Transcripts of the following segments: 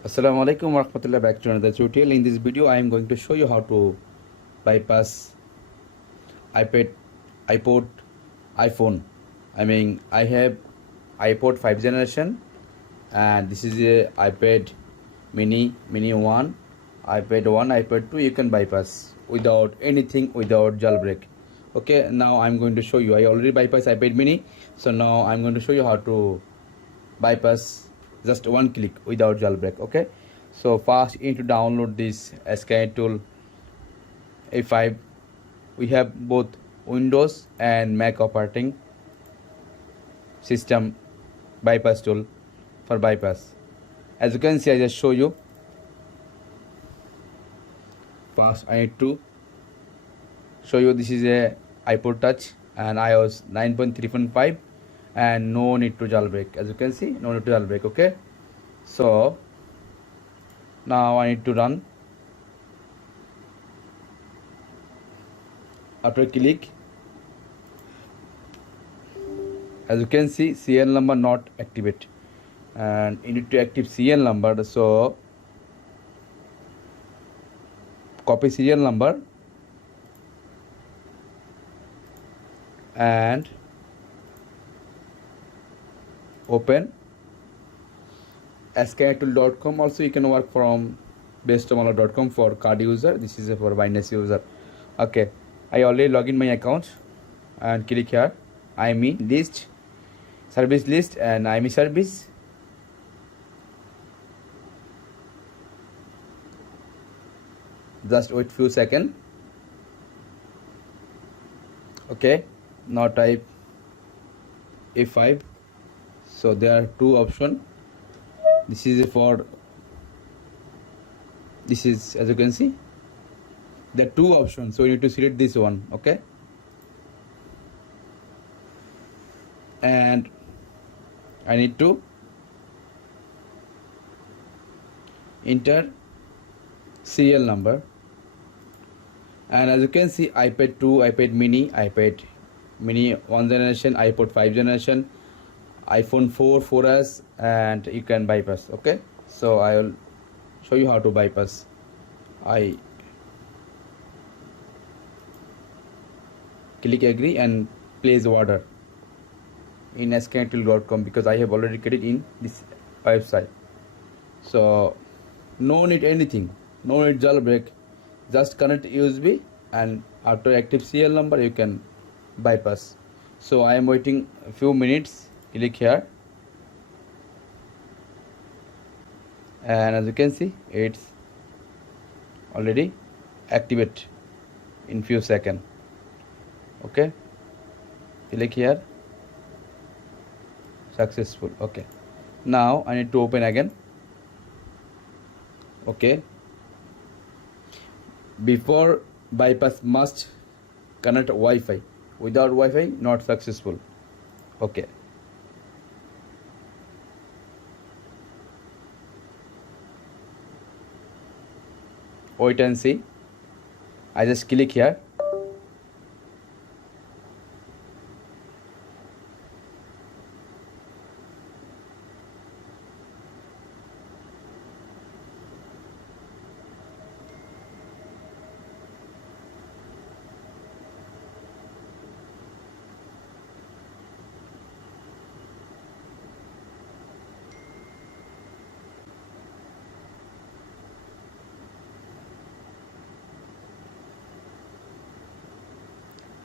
Assalamualaikum warahmatullahi, back to another tutorial. In this video I am going to show you how to bypass iPad, iPod, iPhone. I have iPod 5 generation, and this is a iPad Mini1, iPad 1, iPad 2. You can bypass without anything, without jailbreak. Okay, now I'm going to show you. I already bypass iPad mini, so now I'm going to show you how to bypass just one click without jailbreak. Okay, so first you need to download this Skynet Tool A5. We have both Windows and Mac operating system bypass tool for bypass. As you can see, I just show you. First I need to show you, this is a iPod touch and iOS 9.3.5, and no need to jailbreak. As you can see, no need to jailbreak. Okay, so now I need to run. After click, as you can see, serial number not activate, and you need to active serial number. So copy serial number and open skynettool.com. Also you can work from besttomala.com for card user. This is for binance user. Okay, I already log in my account and click here iMe list, service list, and iMe service. Just wait few seconds. Okay, now type A5. So there are two options. This is as you can see, there are two options, so you need to select this one. Okay, and I need to enter serial number, and as you can see, iPad 2, iPad mini 1 generation, iPod 5 generation, iPhone 4, 4S, and you can bypass. Okay, so I will show you how to bypass. I click agree and place order in skynettool.com because I have already created in this website. So no need anything, no need jailbreak, just connect USB, and after active serial number you can bypass. So I am waiting a few minutes. Click here, and as you can see, it's already activate in few seconds. Okay, click here, successful. Okay, now I need to open again. Okay, before bypass must connect Wi-Fi. Without Wi-Fi not successful. Okay, wait and see. I just click here.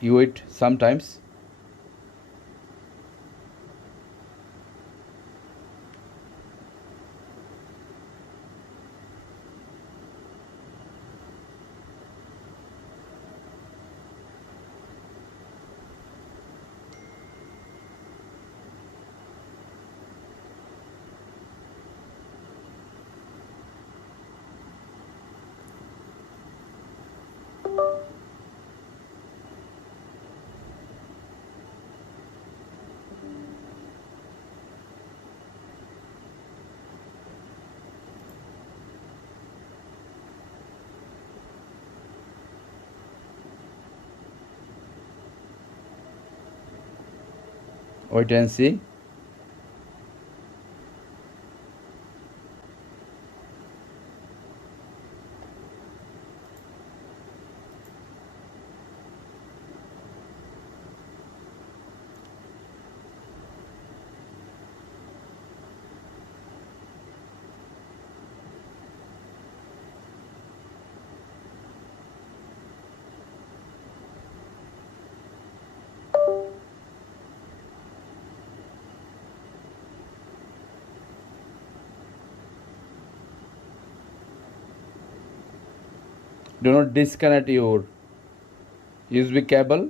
You wait sometimes. Wait and see. do not disconnect your USB cable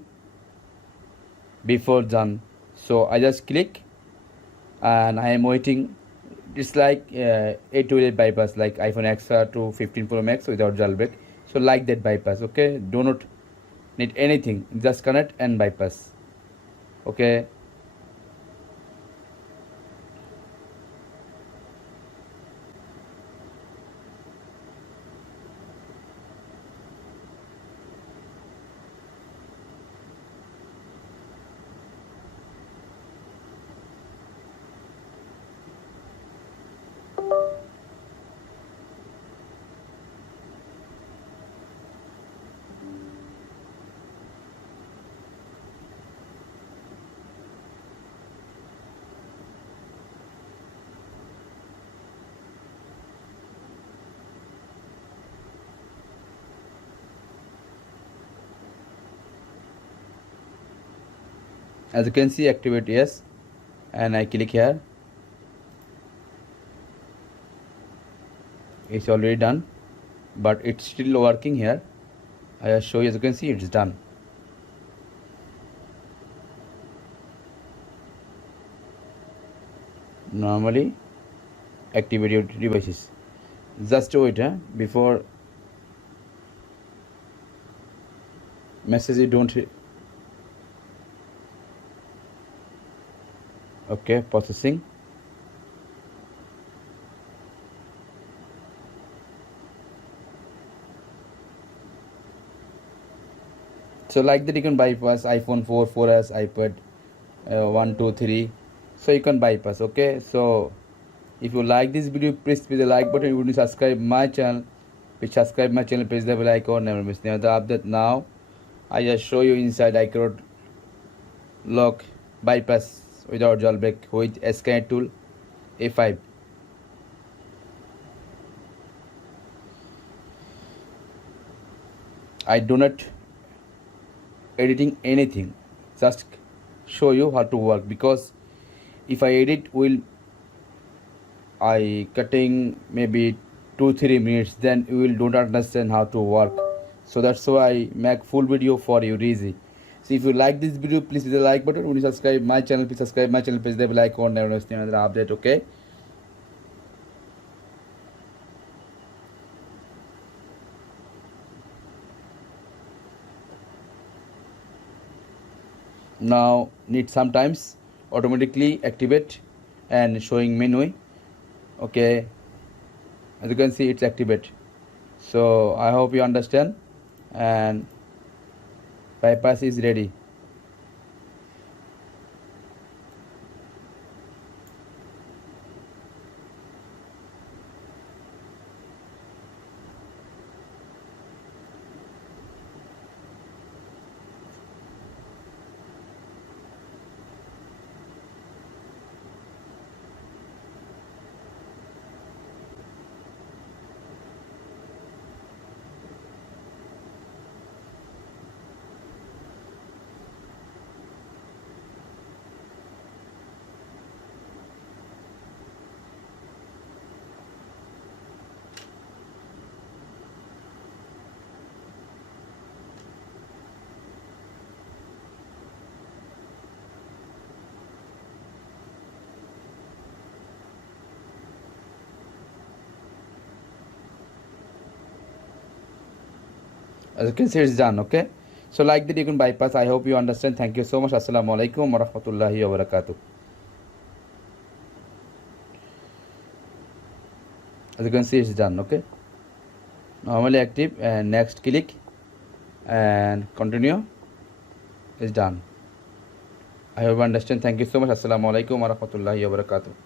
before done. So I just click and I am waiting. It's like A2 bypass, like iPhone XR to 15 Pro Max without jailbreak. So like that bypass, okay? Do not need anything, just connect and bypass, okay? As you can see, activate yes, and I click here. It's already done, but it's still working here. I will show you. As you can see, it's done. Normally activate your devices. Just wait before message don't. Okay, processing. So like that you can bypass iPhone 4, 4S, iPad 1, 2, 3. So you can bypass, okay? So if you like this video, please press the like button. You will subscribe my channel. Please subscribe my channel, press the bell icon, never miss another update. Now I just show you inside iCloud lock bypass without jailbreak with Skynet tool A5. I do not editing anything, just show you how to work, because if I edit will I cutting maybe 2-3 minutes, then you will don't understand how to work. So that's why I make full video for you easy. So if you like this video, please hit the like button. When you subscribe my channel, please subscribe my channel, press the bell icon, never miss another update, okay? Now need sometimes automatically activate and showing menu, okay? As you can see, it's activate. So I hope you understand, and bypass is ready. As you can see, it's done, okay? So like that you can bypass. I hope you understand. Thank you so much. Assalamualaikum warahmatullahi wabarakatuh. As you can see, it's done, okay? Normally active, and next click and continue. It's done. I hope you understand. Thank you so much. Assalamualaikum warahmatullahi wabarakatuh.